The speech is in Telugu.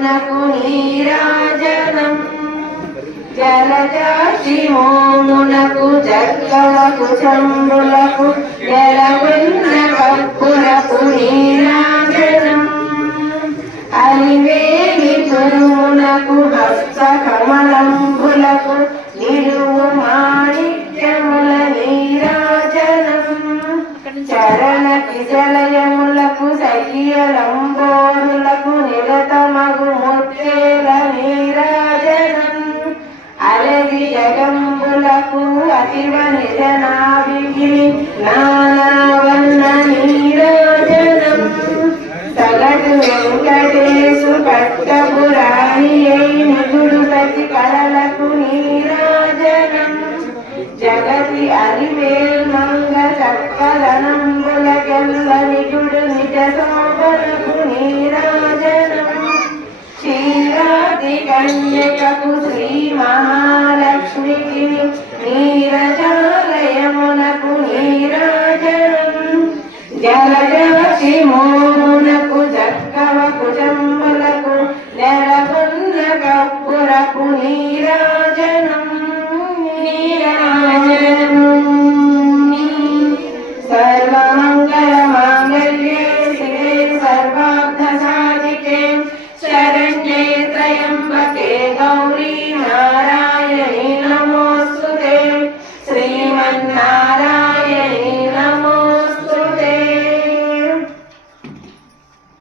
మోమునకు నీరాజనం జలజాక్షి మోమునకు జక్కలకు చంబులకు జలమున్న కప్పులకు నీరాజనం అలివేలి తురుమునకు హస్త కమలంబులకు నిలువు మాణిక్యముల నీరాజనం చరణ కిశలయములకు సఖియలంబోరులకు నిరతమగు ముత్తేల నీరాజనం అలగి జగంబులకు అతివ నిజనాభికి నానావన్న నీరాజనం సగటు వెంకటేశు పట్టపురాణి అయి నిగుడు సచి కళలకు నీరాజనం జగతి అరివేల్ మంగ చక్కదనంబులకెల్ల నిగుడు నిజ శోభలకు నీరాజనం క్షీరాది కన్యక